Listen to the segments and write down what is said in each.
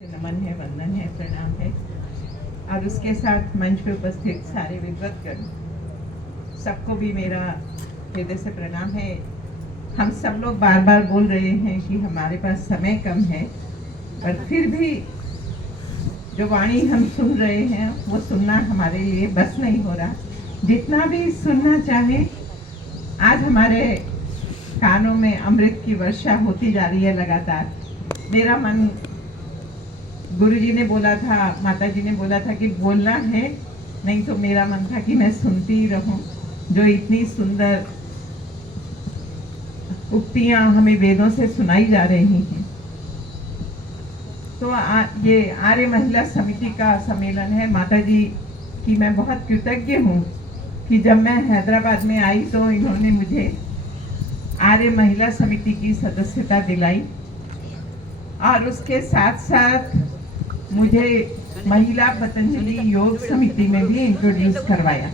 नमन है, वंदन है, प्रणाम है और उसके साथ मंच पे उपस्थित सारे विद्वतगण सबको भी मेरा हृदय से प्रणाम है। हम सब लोग बार बार बोल रहे हैं कि हमारे पास समय कम है, पर फिर भी जो वाणी हम सुन रहे हैं वो सुनना हमारे लिए बस नहीं हो रहा। जितना भी सुनना चाहे, आज हमारे कानों में अमृत की वर्षा होती जा रही है लगातार। मेरा मन, गुरुजी ने बोला था, माता जी ने बोला था कि बोलना है, नहीं तो मेरा मन था कि मैं सुनती ही रहूं। जो इतनी सुंदर उक्तियां हमें वेदों से सुनाई जा रही हैं। तो ये आर्य महिला समिति का सम्मेलन है। माता जी की मैं बहुत कृतज्ञ हूँ कि जब मैं हैदराबाद में आई तो इन्होंने मुझे आर्य महिला समिति की सदस्यता दिलाई और उसके साथ साथ मुझे महिला पतंजलि योग समिति में भी इंट्रोड्यूस करवाया।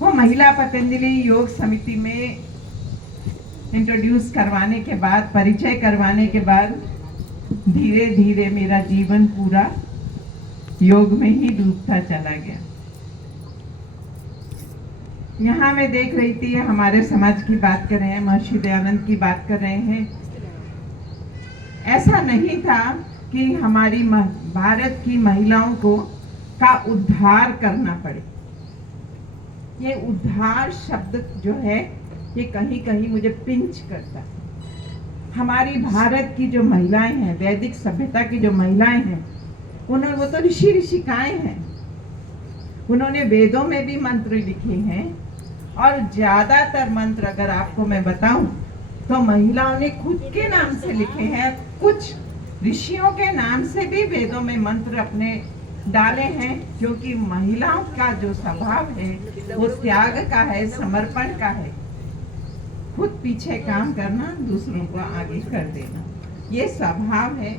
वो महिला पतंजलि योग समिति में इंट्रोड्यूस करवाने के बाद, परिचय करवाने के बाद धीरे धीरे मेरा जीवन पूरा योग में ही डूबता चला गया। यहाँ मैं देख रही थी, हमारे समाज की बात कर रहे हैं, महर्षि दयानंद की बात कर रहे हैं। ऐसा नहीं था कि हमारी भारत की महिलाओं को का उद्धार करना पड़े। ये उद्धार शब्द जो है ये कहीं कहीं मुझे पिंच करता है। हमारी भारत की जो महिलाएं हैं, वैदिक सभ्यता की जो महिलाएं हैं, उन्होंने, वो तो ऋषिकाएं हैं। उन्होंने वेदों में भी मंत्र लिखे हैं और ज्यादातर मंत्र अगर आपको मैं बताऊं तो महिलाओं ने खुद के नाम से लिखे हैं। कुछ ऋषियों के नाम से भी वेदों में मंत्र अपने डाले हैं, क्योंकि महिलाओं का जो स्वभाव है वो त्याग का है, समर्पण का है। खुद पीछे काम करना, दूसरों को आगे कर देना, ये स्वभाव है।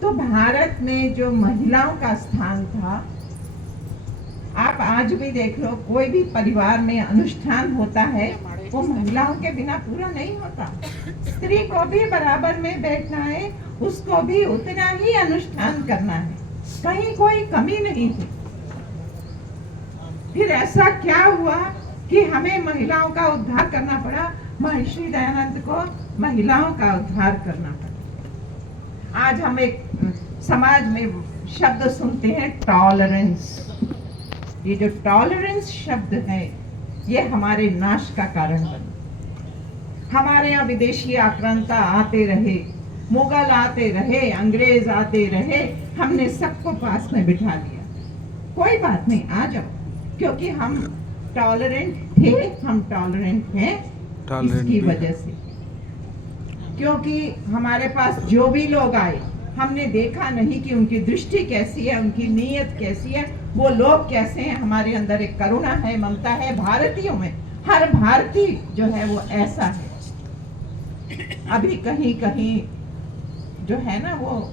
तो भारत में जो महिलाओं का स्थान था, आप आज भी देख लो, कोई भी परिवार में अनुष्ठान होता है वो महिलाओं के बिना पूरा नहीं होता। स्त्री को भी बराबर में बैठना है, उसको भी उतना ही अनुष्ठान करना है, कहीं कोई कमी नहीं थी। फिर ऐसा क्या हुआ कि हमें महिलाओं का उद्धार करना पड़ा। महर्षि दयानंद को महिलाओं का उद्धार करना पड़ा। आज हम एक समाज में शब्द सुनते हैं, टॉलरेंस। ये जो टॉलरेंस शब्द है ये हमारे नाश का कारण बना। हमारे यहाँ विदेशी आक्रांता आते रहे, मुगल आते रहे, अंग्रेज आते रहे, हमने सबको पास में बिठा लिया। कोई बात नहीं, आ जाओ, क्योंकि हम टॉलरेंट थे, हम टॉलरेंट हैं इसकी वजह से। क्योंकि हमारे पास जो भी लोग आए, हमने देखा नहीं कि उनकी दृष्टि कैसी है, उनकी नीयत कैसी है, वो लोग कैसे हैं। हमारे अंदर एक करुणा है, ममता है। भारतीयों में हर भारतीय जो है वो ऐसा है। अभी कहीं कहीं जो है ना, वो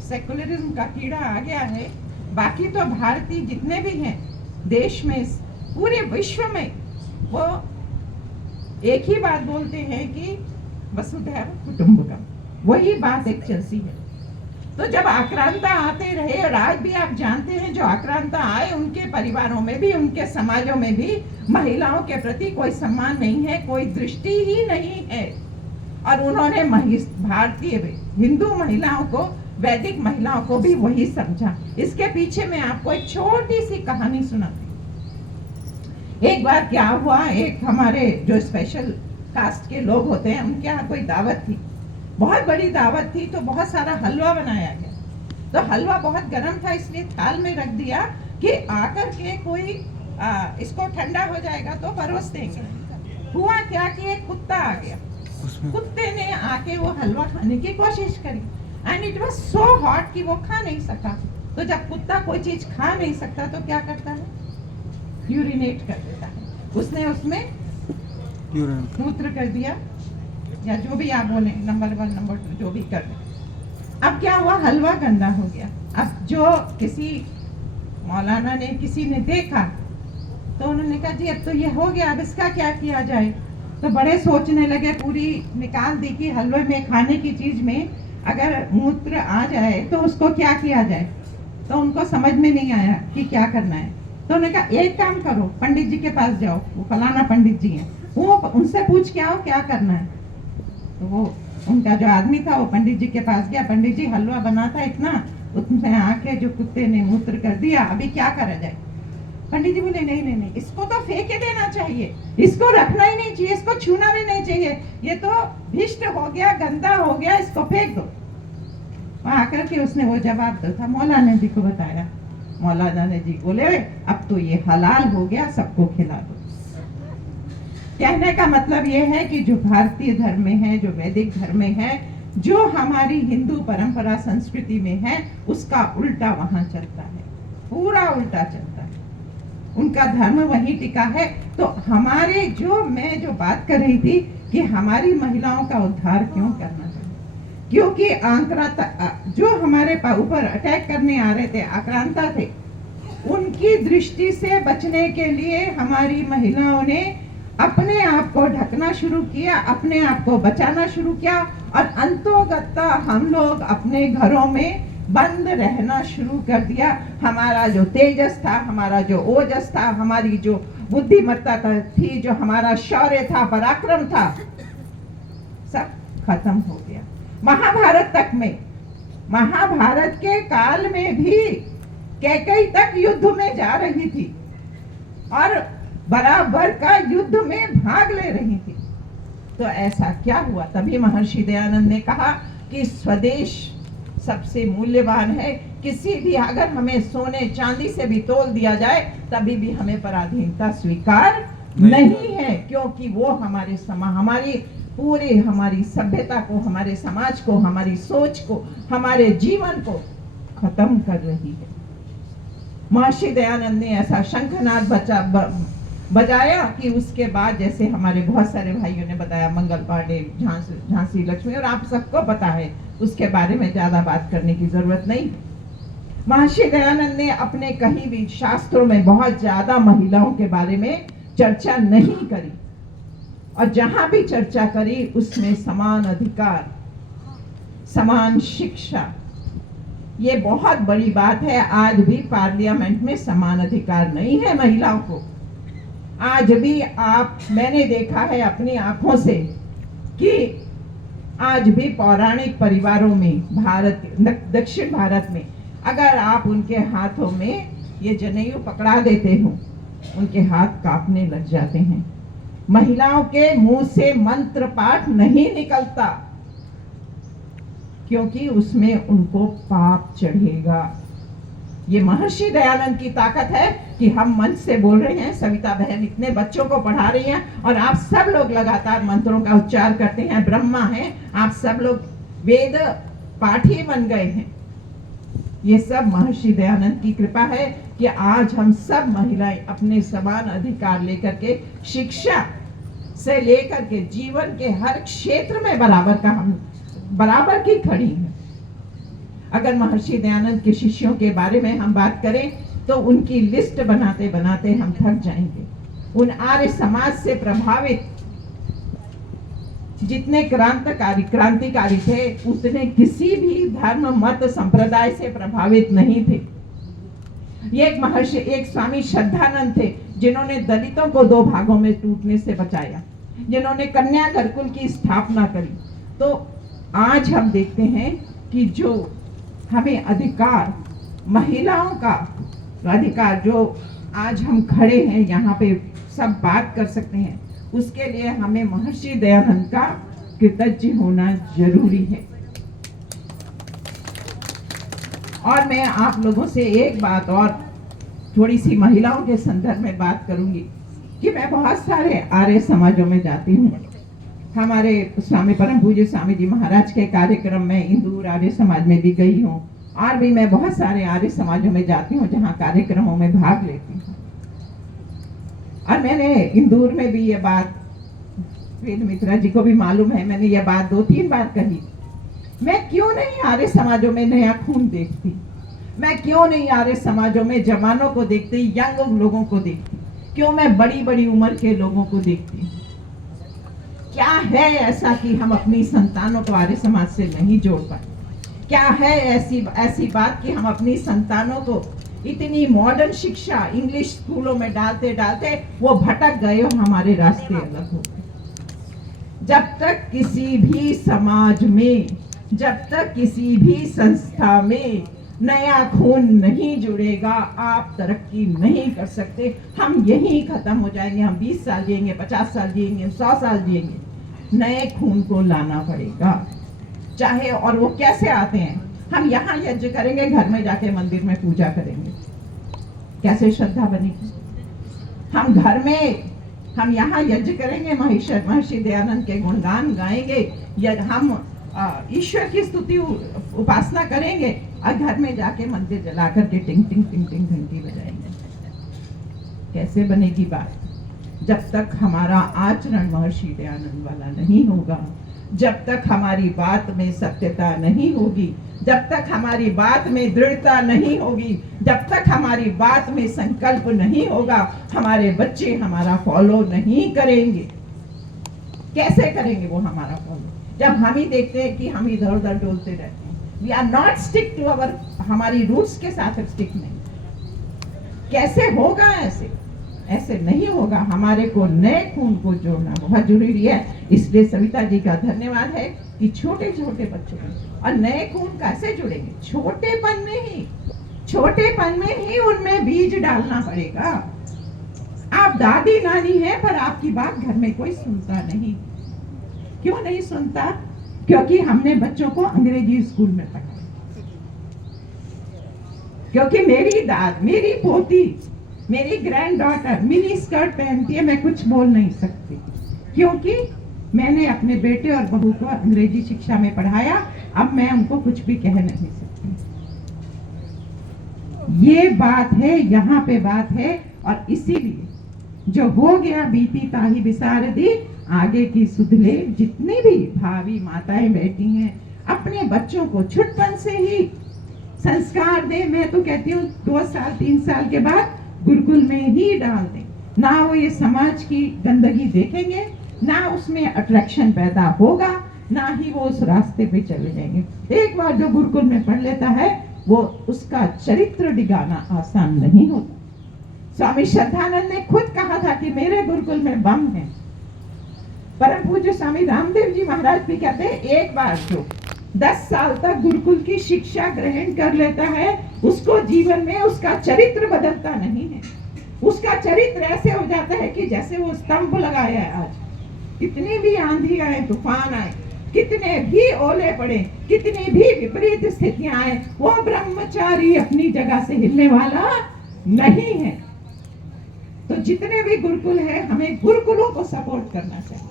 सेकुलरिज्म का कीड़ा आ गया है। बाकी तो भारतीय जितने भी हैं देश में, पूरे विश्व में, वो एक ही बात बोलते हैं कि वसुधैव कुटुंबकम, वही बात एक चलती है। तो जब आक्रांता आते रहे, और आज भी आप जानते हैं जो आक्रांता आए, उनके परिवारों में भी, उनके समाजों में भी महिलाओं के प्रति कोई सम्मान नहीं है, कोई दृष्टि ही नहीं है। और उन्होंने भारतीय हिंदू महिलाओं को, वैदिक महिलाओं को भी वही समझा। इसके पीछे मैं आपको एक छोटी सी कहानी सुनाती। एक बार क्या हुआ, एक हमारे जो स्पेशल कास्ट के लोग होते हैं, उनके यहाँ कोई दावत थी, बहुत बड़ी दावत थी। तो बहुत सारा हलवा बनाया गया। तो हलवा बहुत गर्म था, इसलिए थाल में रख दिया कि आकर के कोई इसको ठंडा हो जाएगा तो परोस देंगे। हुआ क्या कि एक कुत्ता आ गया। कुत्ते ने आके वो हलवा खाने की कोशिश करी, and it was so hot कि वो खा नहीं सका। तो जब कुत्ता कोई चीज खा नहीं सकता तो क्या करता है, यूरिनेट कर देता है। उसने उसमें मूत्र कर दिया, या जो भी आप बोले, नंबर 1 नंबर 2 जो भी कर दे। अब क्या हुआ, हलवा गंदा हो गया। अब जो किसी मौलाना ने, किसी ने देखा तो उन्होंने कहा जी अब तो ये हो गया, अब इसका क्या किया जाए। तो बड़े सोचने लगे, पूरी निकाल दी कि हलवे में, खाने की चीज में अगर मूत्र आ जाए तो उसको क्या किया जाए, तो उनको समझ में नहीं आया कि क्या करना है। तो उन्होंने कहा एक काम करो, पंडित जी के पास जाओ, वो फलाना पंडित जी हैं, वो उनसे पूछ के आओ क्या करना है। तो वो उनका जो आदमी था वो पंडित जी के पास गया, पंडित जी हलवा बना था इतना, उसमें आके जो कुत्ते ने मूत्र कर दिया, अभी क्या करा जाए। पंडित जी बोले नहीं नहीं नहीं, इसको तो फेंके देना चाहिए, इसको रखना ही नहीं चाहिए, इसको छूना भी नहीं चाहिए, ये तो भिष्ट हो गया, गंदा हो गया, इसको फेंक दो। वहां आकर के उसने वो जवाब दो था, मौलाना जी को बताया। मौलाना जी बोले अब तो ये हलाल हो गया, सबको खिला दो। कहने का मतलब ये है कि जो भारतीय धर्म में है, जो वैदिक धर्म में है, जो हमारी हिंदू परंपरा संस्कृति में है, उसका उल्टा वहां चलता है, पूरा उल्टा चलता है। उनका धर्म वहीं टिका है। तो हमारे मैं जो बात कर रही थी कि हमारी महिलाओं का उद्धार क्यों करना चाहिए, क्योंकि जो हमारे ऊपर अटैक करने आ रहे थे, आक्रांता थे, उनकी दृष्टि से बचने के लिए हमारी महिलाओं ने अपने आप को ढकना शुरू किया, अपने आप को बचाना शुरू किया, और अंतोगत्ता हम लोग अपने घरों में बंद रहना शुरू कर दिया। हमारा जो तेजस था, हमारा जो ओजस था, हमारी जो बुद्धिमत्ता थी, जो हमारा शौर्य था, पराक्रम था, सब खत्म हो गया। महाभारत तक में, महाभारत के काल में भी कैकेयी तक युद्ध में जा रही थी और बराबर का युद्ध में भाग ले रही थी। तो ऐसा क्या हुआ? तभी महर्षि दयानंद ने कहा कि स्वदेश सबसे मूल्यवान है। किसी भी, अगर हमें सोने चांदी से भी तोल दिया जाए तभी भी हमें पराधीनता स्वीकार नहीं है, क्योंकि वो हमारे हमारी पूरे हमारी सभ्यता को, हमारे समाज को, हमारी सोच को, हमारे जीवन को खत्म कर रही है। महर्षि दयानंद ने ऐसा शंखनाद बजाया कि उसके बाद, जैसे हमारे बहुत सारे भाइयों ने बताया, मंगल पांडे, झांसी लक्ष्मी, और आप सबको पता है, उसके बारे में ज्यादा बात करने की जरूरत नहीं। महर्षि दयानंद ने अपने कहीं भी शास्त्रों में बहुत ज्यादा महिलाओं के बारे में चर्चा नहीं करी, और जहां भी चर्चा करी उसमें समान अधिकार, समान शिक्षा, ये बहुत बड़ी बात है। आज भी पार्लियामेंट में समान अधिकार नहीं है महिलाओं को। आज भी मैंने देखा है अपनी आंखों से कि आज भी पौराणिक परिवारों में, दक्षिण भारत में, अगर आप उनके हाथों में ये जनेऊ पकड़ा देते हो, उनके हाथ कांपने लग जाते हैं। महिलाओं के मुंह से मंत्र पाठ नहीं निकलता, क्योंकि उसमें उनको पाप चढ़ेगा। ये महर्षि दयानंद की ताकत है कि हम मंच से बोल रहे हैं, सविता बहन इतने बच्चों को पढ़ा रही हैं, और आप सब लोग लगातार मंत्रों का उच्चार करते हैं, ब्रह्मा हैं, आप सब लोग वेद पाठी बन गए हैं। ये सब महर्षि दयानंद की कृपा है कि आज हम सब महिलाएं अपने समान अधिकार लेकर के, शिक्षा से लेकर के जीवन के हर क्षेत्र में बराबर की खड़ी है। अगर महर्षि दयानंद के शिष्यों के बारे में हम बात करें तो उनकी लिस्ट बनाते बनाते हम थक जाएंगे। उन आर्य समाज से प्रभावित जितने क्रांतिकारी थे, उतने किसी भी धर्म, मत, संप्रदाय से प्रभावित नहीं थे। ये एक स्वामी श्रद्धानंद थे, जिन्होंने दलितों को 2 भागों में टूटने से बचाया, जिन्होंने कन्या गुरुकुल की स्थापना करी। तो आज हम देखते हैं कि जो हमें अधिकार, महिलाओं का अधिकार, जो आज हम खड़े हैं यहाँ पे सब बात कर सकते हैं, उसके लिए हमें महर्षि दयानंद का कृतज्ञ होना जरूरी है। और मैं आप लोगों से एक बात और थोड़ी सी महिलाओं के संदर्भ में बात करूंगी कि मैं बहुत सारे आर्य समाजों में जाती हूँ। हमारे स्वामी परम पूज्य स्वामी जी महाराज के कार्यक्रम में इंदौर आर्य समाज में भी गई हूँ, और भी मैं बहुत सारे आर्य समाजों में जाती हूँ जहाँ कार्यक्रमों में भाग लेती हूँ। और मैंने इंदौर में भी ये बात, वेद मित्रा जी को भी मालूम है, मैंने ये बात 2-3 बार कही, मैं क्यों नहीं आर्य समाजों में नया खून देखती, मैं क्यों नहीं आर्य समाजों में जवानों को देखती, यंग लोगों को देखती, क्यों मैं बड़ी बड़ी उम्र के लोगों को देखती। क्या है ऐसा कि हम अपनी संतानों को आर्य समाज से नहीं जोड़ पाए? क्या है ऐसी ऐसी बात कि हम अपनी संतानों को इतनी मॉडर्न शिक्षा इंग्लिश स्कूलों में डालते डालते वो भटक गए और हमारे रास्ते अलग हो गए? जब तक किसी भी समाज में, जब तक किसी भी संस्था में नया खून नहीं जुड़ेगा, आप तरक्की नहीं कर सकते। हम यहीं खत्म हो जाएंगे। हम 20 साल जिएंगे, 50 साल जिएंगे, 100 साल जिएंगे। नए खून को लाना पड़ेगा, चाहे, और वो कैसे आते हैं? हम यहाँ यज्ञ करेंगे, घर में जाके मंदिर में पूजा करेंगे, कैसे श्रद्धा बनेगी? हम घर में, हम यहाँ यज्ञ करेंगे, महर्षि दयानंद के गुणगान गाएंगे, या हम ईश्वर की स्तुति उपासना करेंगे, और घर में जाके मंदिर जला करके टिंग टिंग टिंग टिंग घंटी बजाएंगे। कैसे बनेगी बात? जब तक हमारा आचरण महर्षि दयानंद वाला नहीं होगा, जब तक हमारी बात में सत्यता नहीं होगी, जब तक हमारी बात में दृढ़ता नहीं होगी, जब तक हमारी बात में संकल्प नहीं होगा, हमारे बच्चे हमारा फॉलो नहीं करेंगे। कैसे करेंगे वो हमारा फॉलो? जब हम ही देखते हैं कि हम इधर उधर डोलते रहते हैं। We are not stick to our, हमारी रूट्स के साथ स्टिक नहीं। कैसे होगा ऐसे? ऐसे नहीं होगा। हमारे को नए खून को जोड़ना बहुत जरूरी है। इसलिए सविता जी का धन्यवाद है कि छोटे छोटे बच्चों में, और नए खून कैसे जुड़ेंगे? छोटेपन में ही, छोटेपन में ही उनमें बीज डालना पड़ेगा। आप दादी नानी हैं, पर आपकी बात घर में कोई सुनता नहीं। क्यों नहीं सुनता? क्योंकि हमने बच्चों को अंग्रेजी स्कूल में पढ़ाया। क्योंकि मेरी पोती, मेरी ग्रैंड डॉटर मिनी स्कर्ट पहनती है, मैं कुछ बोल नहीं सकती, क्योंकि मैंने अपने बेटे और बहू को अंग्रेजी शिक्षा में पढ़ाया। अब मैं उनको कुछ भी कह नहीं सकती। ये बात है, यहाँ पे बात है। और इसीलिए जो हो गया बीती ताही बिसार दी, आगे की सुधले। जितनी भी भावी माताएं बैठी हैं, अपने बच्चों को छुटपन से ही संस्कार दे। मैं तो कहती हूँ 2 साल 3 साल के बाद गुरुकुल में ही डाल दें। ना वो ये समाज की गंदगी देखेंगे, ना उसमें अट्रैक्शन पैदा होगा, ना ही वो उस रास्ते पे चले जाएंगे। एक बार जो गुरुकुल में पढ़ लेता है, वो उसका चरित्र डिगाना आसान नहीं होता। स्वामी श्रद्धानंद ने खुद कहा था कि मेरे गुरुकुल में बम है। परम पूज्य स्वामी रामदेव जी महाराज भी कहते हैं, एक बार जो 10 साल तक गुरुकुल की शिक्षा ग्रहण कर लेता है, उसको जीवन में उसका चरित्र बदलता नहीं है। उसका चरित्र ऐसे हो जाता है कि जैसे वो स्तंभ लगाया है। आज कितनी भी आंधी आए, तूफान आए, कितने भी ओले पड़े, कितनी भी विपरीत स्थितियां आए, वो ब्रह्मचारी अपनी जगह से हिलने वाला नहीं है। तो जितने भी गुरुकुल है, हमें गुरुकुलों को सपोर्ट करना चाहिए।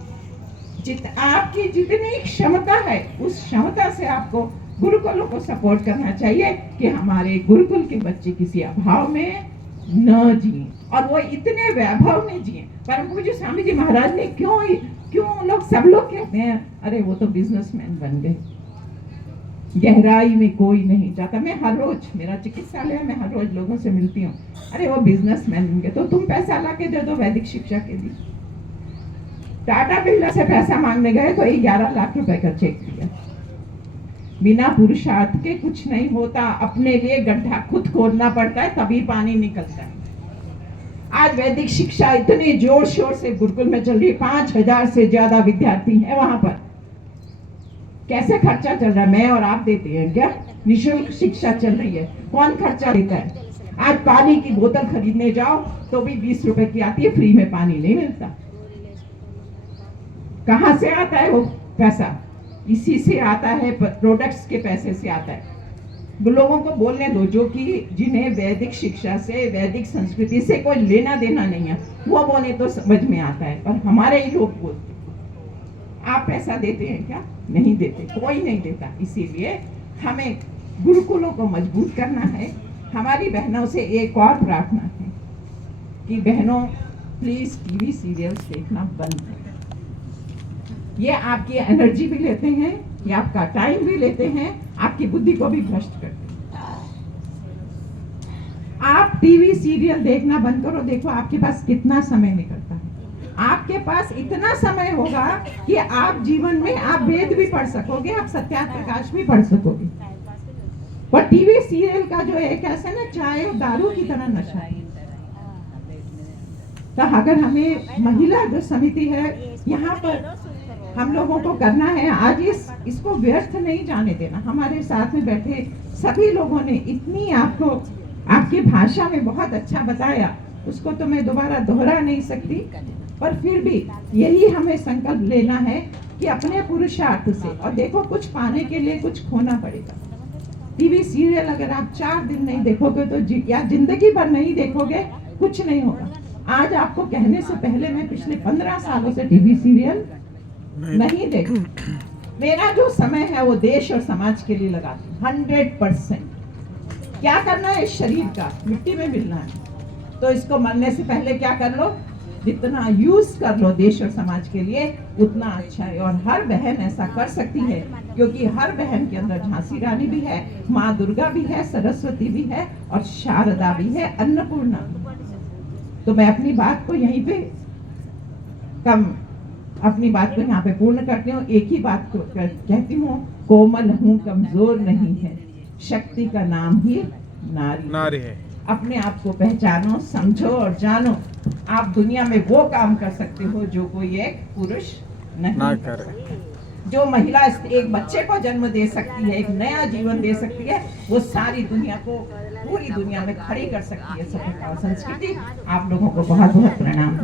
आपकी जितनी क्षमता है, उस क्षमता से आपको गुरुकुलों को सपोर्ट करना चाहिए कि हमारे गुरुकुल के बच्चे किसी अभाव में न जिए, और वो इतने वैभव में जिए। परम पूज्य स्वामी जी महाराज ने क्यों सब लोग कहते हैं, अरे वो तो बिजनेसमैन बन गए, गहराई में कोई नहीं जाता। मैं हर रोज, मेरा चिकित्सालय में हर रोज लोगों से मिलती हूँ, अरे वो बिजनेसमैन बन गए। तो तुम पैसा ला के दे दो वैदिक शिक्षा के लिए। टाटा बिरला से पैसा मांगने गए तो 11 लाख रुपए का चेक दिया। बिना पुरुषार्थ के कुछ नहीं होता। अपने लिए गड्ढा खुद खोदना पड़ता है, तभी पानी निकलता है। आज वैदिक शिक्षा इतने जोर शोर से गुरुकुल में चल रही है, 5000 से ज्यादा विद्यार्थी हैं वहां पर। कैसे खर्चा चल रहा है? मैं और आप देते हैं क्या? निःशुल्क शिक्षा चल रही है, कौन खर्चा देता है? आज पानी की बोतल खरीदने जाओ तो भी 20 रुपए की आती है, फ्री में पानी नहीं मिलता। कहां से आता है वो पैसा? इसी से आता है, प्रोडक्ट्स के पैसे से आता है। लोगों को बोलने दो, जो कि जिन्हें वैदिक शिक्षा से, वैदिक संस्कृति से कोई लेना देना नहीं है, वो बोले तो समझ में आता है। पर हमारे ही लोग बोलते, आप पैसा देते हैं क्या? नहीं देते, कोई नहीं देता। इसीलिए हमें गुरुकुलों को मजबूत करना है। हमारी बहनों से एक और प्रार्थना है कि बहनों, प्लीज टीवी सीरियल्स देखना बंद करें। ये आपकी एनर्जी भी लेते हैं, ये आपका टाइम भी लेते हैं, आपकी बुद्धि को भी भ्रष्ट करते हैं। आप टीवी सीरियल देखना बंद करो, देखो आपके पास कितना समय निकलता है। आपके पास इतना समय होगा कि आप जीवन में आप वेद भी पढ़ सकोगे, आप सत्याप्रकाश भी पढ़ सकोगे। पर टीवी सीरियल का जो एक ऐसा ना चाय और दारू की तरह नशा है। तो अगर हमें महिला जो समिति है यहाँ पर हम लोगों को करना है, आज इसको व्यर्थ नहीं जाने देना। हमारे साथ में बैठे सभी लोगों ने इतनी आपको आपकी भाषा में बहुत अच्छा बताया, उसको तो मैं दोबारा दोहरा नहीं सकती। पर फिर भी यही हमें संकल्प लेना है कि अपने पुरुषार्थ से, और देखो कुछ पाने के लिए कुछ खोना पड़ेगा। टीवी सीरियल अगर आप 4 दिन नहीं देखोगे तो या जिंदगी भर नहीं देखोगे, कुछ नहीं होगा। आज आपको कहने से पहले मैं पिछले 15 सालों से टीवी सीरियल नहीं देखती। मेरा जो समय है वो देश और समाज के लिए लगाती हूँ 100%। क्या करना है, इस शरीर का मिट्टी में मिलना है, तो इसको मरने से पहले क्या कर लो, जितना यूज कर लो देश और समाज के लिए उतना अच्छा है। और हर बहन ऐसा कर सकती है, क्योंकि हर बहन के अंदर झांसी रानी भी है, माँ दुर्गा भी है, सरस्वती भी है और शारदा भी है, अन्नपूर्णा। तो मैं अपनी बात को यहीं पे अपनी बात को यहाँ पे पूर्ण करती हूँ। एक ही बात को कहती हूँ, कोमल हूँ, कमजोर नहीं है, शक्ति का नाम ही नारी है। अपने आप को पहचानो, समझो और जानो। आप दुनिया में वो काम कर सकते हो जो कोई एक पुरुष नहीं करे। जो महिला एक बच्चे को जन्म दे सकती है, एक नया जीवन दे सकती है, वो सारी दुनिया को, पूरी दुनिया में खड़ी कर सकती है। सभ्यता और संस्कृति। आप लोगों को बहुत बहुत प्रणाम।